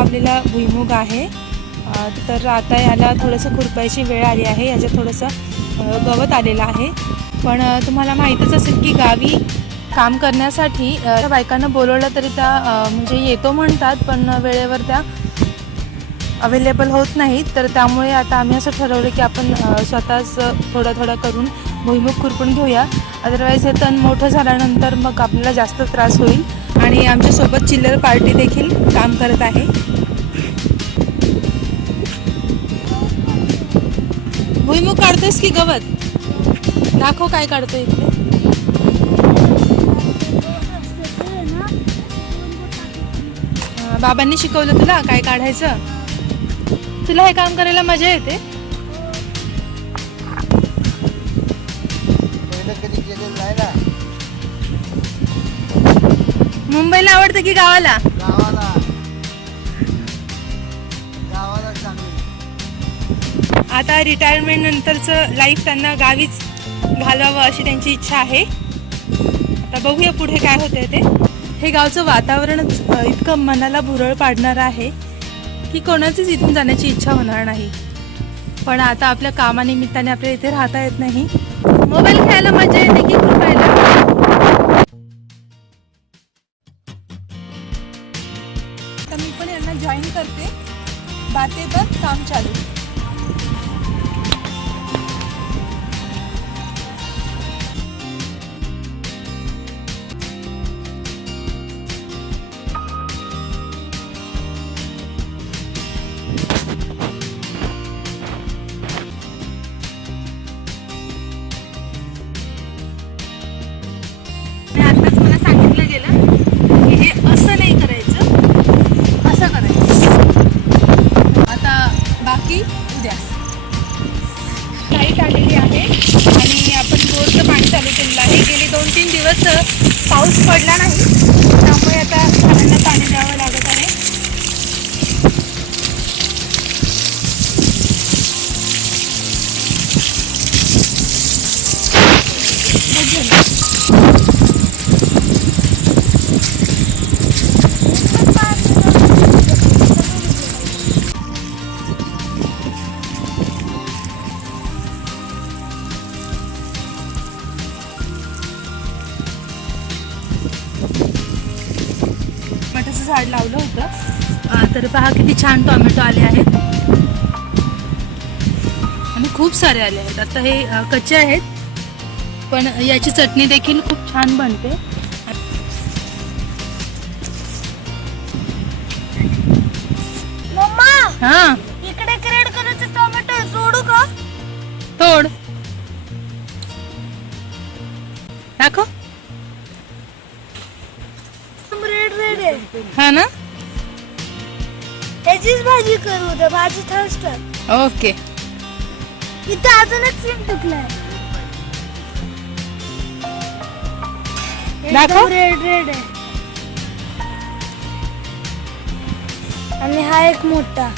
लावलेला भुईमुग आहे. तर आता याला थोडंसं खुरपायची वेळ आली आहे. याच्यात थोडंसं गवत आलेलं आहे. पण तुम्हाला माहीतच असेल की गावी काम करण्यासाठी त्या बायकांना बोलवलं तरी त्या म्हणजे येतो म्हणतात पण वेळेवर त्या अवेलेबल होत नाहीत. तर त्यामुळे आता आम्ही असं ठरवलं की आपण स्वतःच थोडं थोडं करून भुईमुग खुरपून घेऊया. अदरवाईज हे तण मोठं झाल्यानंतर मग आपल्याला जास्त त्रास होईल. आणि आमच्यासोबत चिल्लर पार्टी देखील काम करत आहे. भुईमुग काढतोयस की गवत? दाखव काय काढतोय इथे बाबांनी शिकवलं तुला काय काढायचं? तुला हे काम करायला मजा येते. कधी केलेलं नाही ना. मुंबईला आवडतं की गावाला? गावाला. गावाला चांगली आता रिटायरमेंट नंतरचं लाईफ त्यांना गावीच घालवावं अशी त्यांची इच्छा आहे. आता बघूया पुढे काय होतंय ते. हे गावचं वातावरणच अ, इतकं मनाला भुरळ पाडणारं आहे की कोणाचीच इथून जाण्याची इच्छा होणार नाही. पण आता आपल्या कामानिमित्ताने आपल्याला इथे राहता येत नाही. मोबाईल खेळायला मजा येते की तर जॉईन करते. बातेवर काम चालू. पाऊस पडला नाही. त्यामुळे आता झाड लावलं होतं. तर पहा किती छान टोमॅटो आले आहेत. आणि खूप सारे आले आहेत. आता हे कच्चे आहेत. पण याची चटणी देखील खूप छान बनते. मम्मा हा. इकडे रेड कलरचे टोमॅटो सोडू का? तोड. दाखव. आहे हा ना? त्याचीच भाजी करू त्या भाजी थर्स्ट ओके. इथं अजून एक सीन टुकलाय. दाखव. रेड रेड आहे. आणि हा एक मोठा.